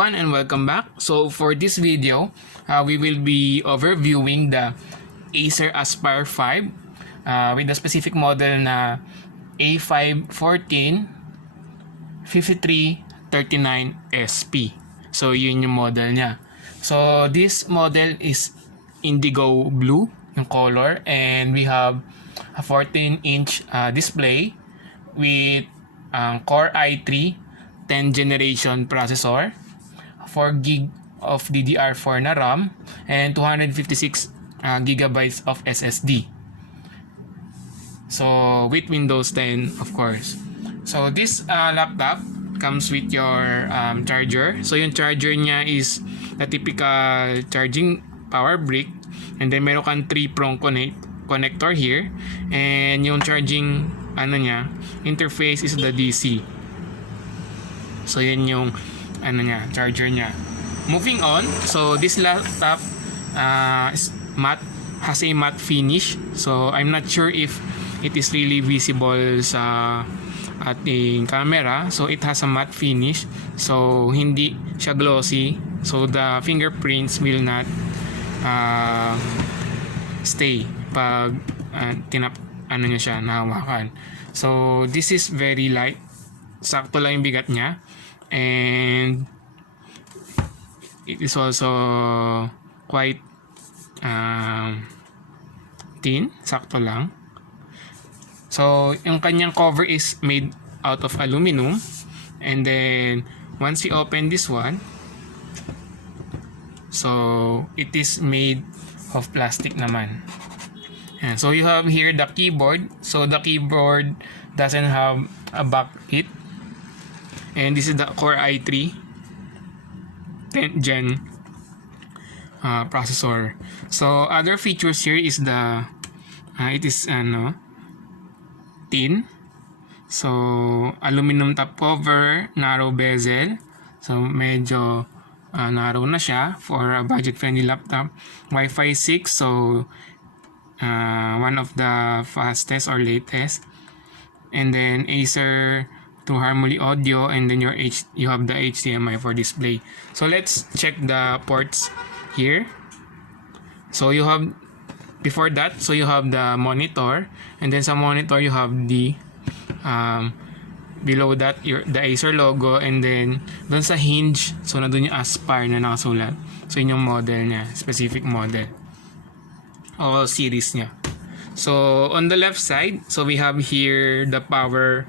everyone and welcome back. So for this video, we will be overviewing the Acer Purified with the specific model na A514-53-395P. So yun yung model niya. So this model is indigo blue yung color, and we have a 14-inch display with Core i3 10th generation processor, 4 GB of DDR4 na RAM, and 256 gigabytes of SSD. So with Windows 10 of course. So this laptop comes with your charger. So yung charger niya is the typical charging power brick, and then meron kang 3-prong connector here, and yung charging niya interface is the DC. So yan yung charger niya. Moving on, so this laptop is matte, has a matte finish. So I'm not sure if it is really visible sa ating camera. So it has a matte finish. So hindi siya glossy. So the fingerprints will not stay pag niya siya nahawakan. So this is very light. Sakto lang yung bigat niya. And it is also quite thin, sakto lang. So yung kanyang cover is made out of aluminum, and then once you open this one, so it is made of plastic naman. And so you have here the keyboard. So the keyboard doesn't have a backlit. And this is the Core i3 10th gen processor. So other features here is the it is thin. So aluminum top cover, narrow bezel. So medyo narrow na siya for a budget friendly laptop. Wi-Fi 6, so one of the fastest or latest. And then Acer to Harmony audio, and then you have the HDMI for display. So let's check the ports here. So you have, before that, so you have the monitor, and then sa monitor you have the below that the Acer logo, and then doon sa hinge, so na doon yung Aspire na nakasulat. So yun yung model niya, specific model o series niya. So on the left side, so we have here the power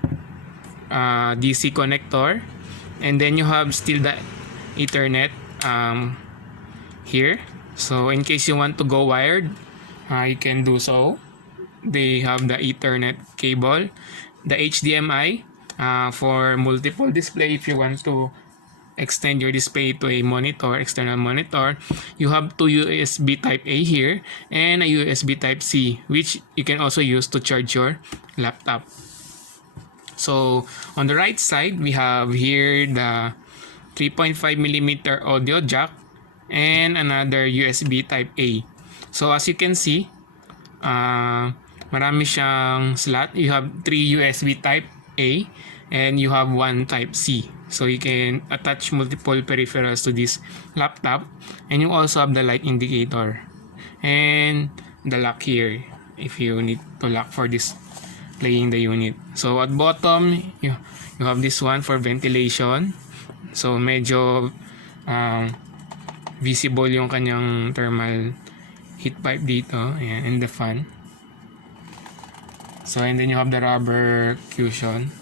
DC connector, and then you have still the Ethernet here. So in case you want to go wired, you can do so. They have the Ethernet cable, the HDMI for multiple display if you want to extend your display to a monitor, external monitor. You have two USB type A here and a USB type C, which you can also use to charge your laptop. So on the right side, we have here the 3.5mm audio jack and another USB type A. So as you can see, marami siyang slot. You have 3 USB type A and you have 1 type C. So you can attach multiple peripherals to this laptop, and you also have the light indicator and the lock here if you need to lock for this playing the unit. So at bottom you have this one for ventilation. So medyo visible yung kanyang thermal heat pipe dito. Ayan, and the fan. So and then you have the rubber cushion.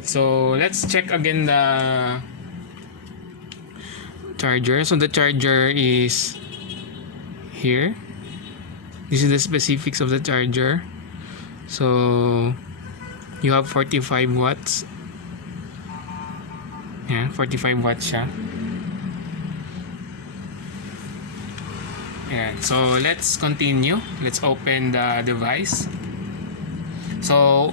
So let's check again the charger. So the charger is here. This is the specifics of the charger. So you have 45 watts. Yeah, 45 watts siya. Yeah, so let's continue. Let's open the device. So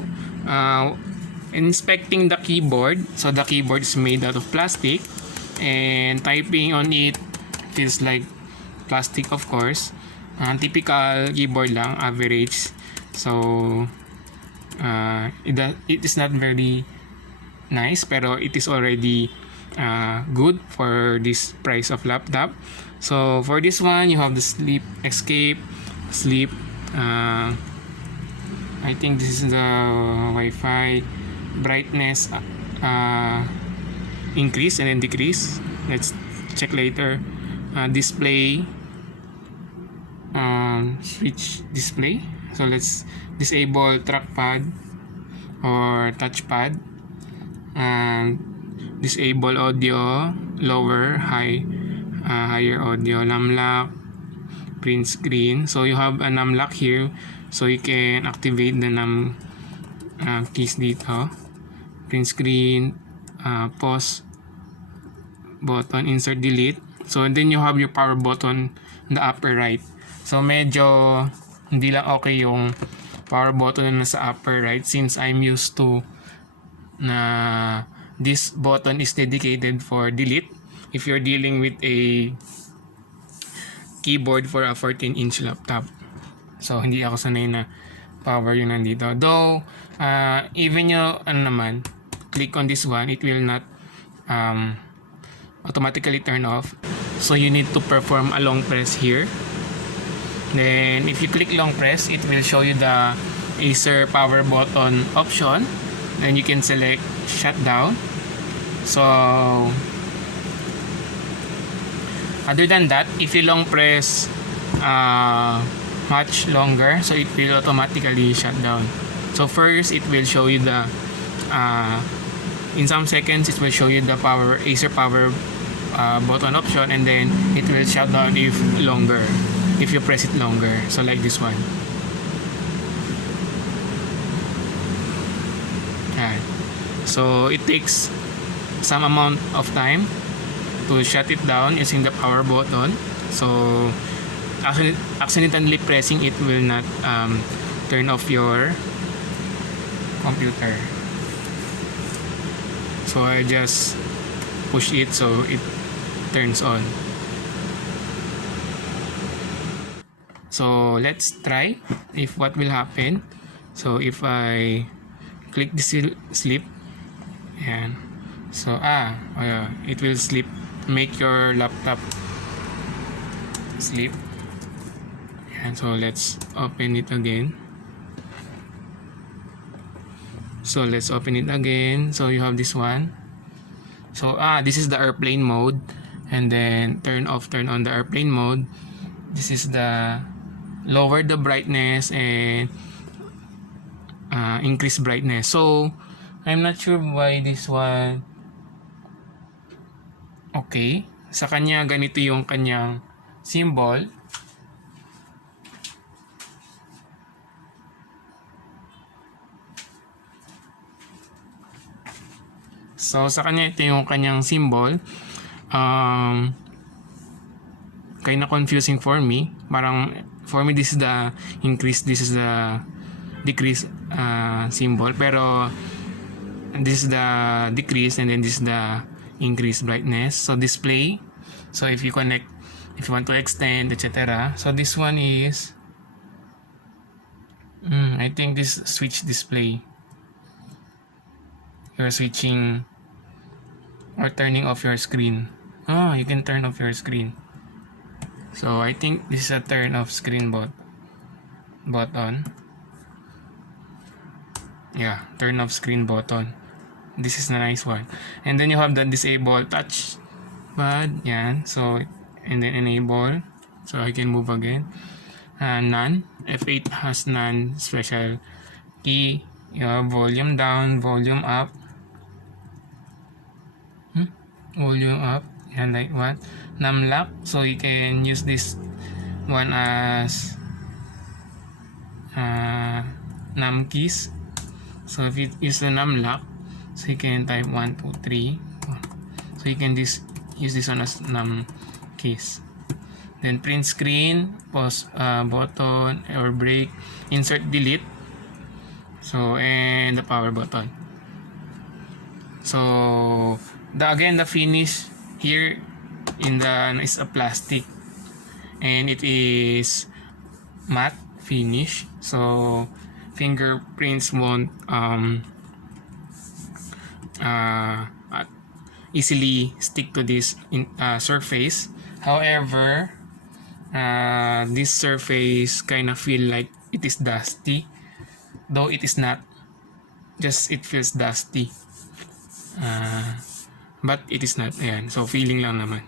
inspecting the keyboard. So the keyboard is made out of plastic, and typing on it feels like plastic, of course. Typical keyboard lang, average. So it is not very nice, pero it is already good for this price of laptop. So for this one, you have the sleep escape, sleep. I think this is the Wi-Fi brightness increase and then decrease. Let's check later. Display, switch display. So let's disable trackpad or touchpad. Disable audio, lower, higher audio, numlock, print screen. So you have a numlock here, so you can activate the keys dito. Print screen, pause button, insert, delete. So then you have your power button in the upper right. So medyo hindi lang okay yung power button na sa upper right, since I'm used to na this button is dedicated for delete if you're dealing with a keyboard for a 14-inch laptop. So hindi ako sanay na power yung nandito. Though even you click on this one, it will not automatically turn off. So you need to perform a long press here. Then if you click long press, it will show you the Acer power button option. Then you can select shutdown. So other than that, if you long press much longer, so it will automatically shut down. So first it will show you the in some seconds it will show you the Acer power button option, and then it will shut down if you press it longer. So like this one. So it takes some amount of time to shut it down using the power button. So accidentally pressing it will not turn off your computer. So I just push it so it turns on. So let's try if what will happen. So if I click this sleep, and so it will sleep, make your laptop sleep. And so let's open it again. So let's open it again. So you have this one. So this is the airplane mode, and then turn on the airplane mode. This is the lower the brightness and increase brightness. So I'm not sure why this one okay. Sa kanya ganito yung kanyang symbol. So sa kanya ito yung kanyang symbol. Kinda confusing for me. Parang for me this is the increase, this is the decrease symbol, pero this is the decrease, and then this is the increase brightness. So display, so if you connect, if you want to extend, etc. So this one is I think this switch display. You're switching or turning off your screen. You can turn off your screen. So I think this is a turn off screen button. Yeah, turn off screen button. This is a nice one. And then you have the disable touch pad. Yan. So, and then enable. So I can move again. None. F8 has none special key. You have volume down, volume up. Volume up. Yan, like what? Numlock. So you can use this one as num keys. So if you use the numlock, so you can type 1, 2, 3. So you can just use this one as num keys. Then print screen, pause button or break, insert, delete. So and the power button. So again the finish here in the is a plastic, and it is matte finish. So fingerprints won't easily stick to this surface. However, this surface kind of feel like it is dusty, though it is not, just it feels dusty, but it is not. Ayan, so feeling lang naman.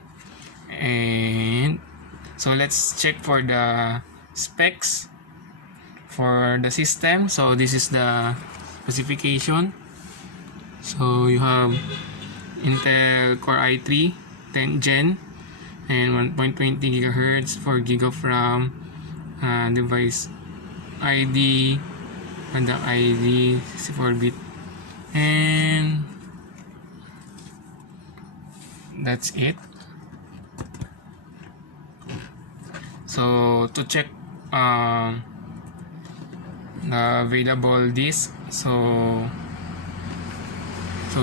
And so let's check for the specs for the system. So this is the specification. So you have Intel Core i3 10 Gen and 1.20 GHz, 4 GB of RAM, device ID, and the ID 64-bit, and that's it. So to check the available disk, so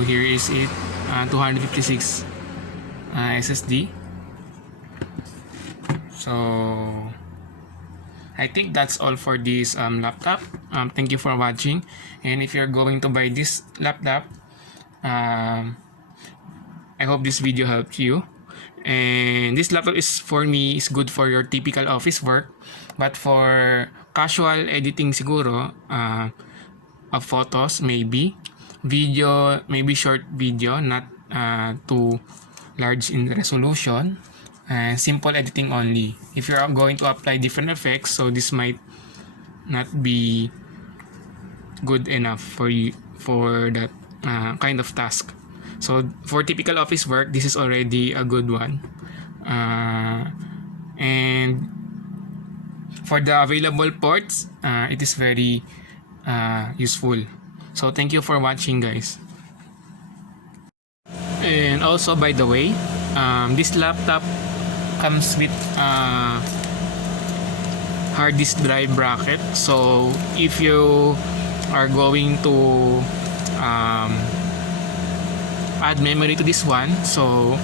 here is it, 256 SSD. So I think that's all for this laptop. Thank you for watching, and if you're going to buy this laptop, I hope this video helped you. And this laptop is, for me, is good for your typical office work, but for casual editing siguro, of photos, maybe video, maybe short video, not too large in resolution, simple editing only. If you're going to apply different effects, so this might not be good enough for you for that kind of task. So for typical office work, this is already a good one. And for the available ports, it is very useful. So thank you for watching, guys. And also, by the way, this laptop comes with hard disk drive bracket. So if you are going to add memory to this one, so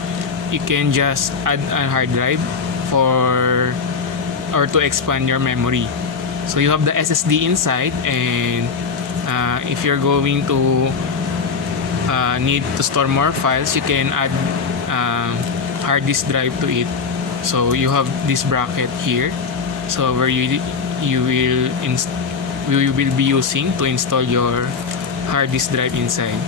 you can just add a hard drive for or to expand your memory. So you have the SSD inside, and if you're going to need to store more files, you can add hard disk drive to it. So you have this bracket here, so where you will be using to install your hard disk drive inside.